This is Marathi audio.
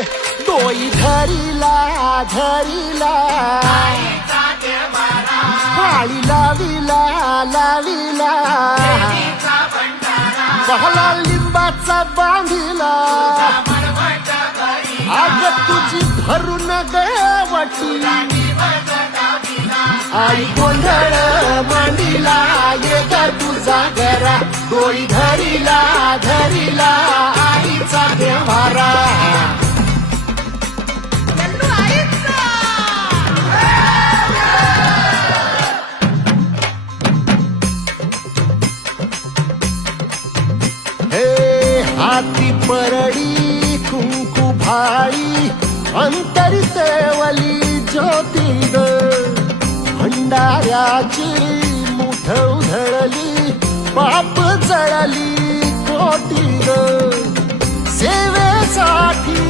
डोई धरीला धरीला पाळी लाविला लाविला बहला लिंबाचा बांधिला आग तुझी भरून गवटी आई गोंधळ मांडीला ये ग तुझा घरा डोई धरीला धरीला आईचा देवारा हाती परडी कुंकू भाई अंतरी सेवली ज्योती ग भंडाऱ्याची मुठ उधळली पाप जळली कोटी ग सेवेसाठी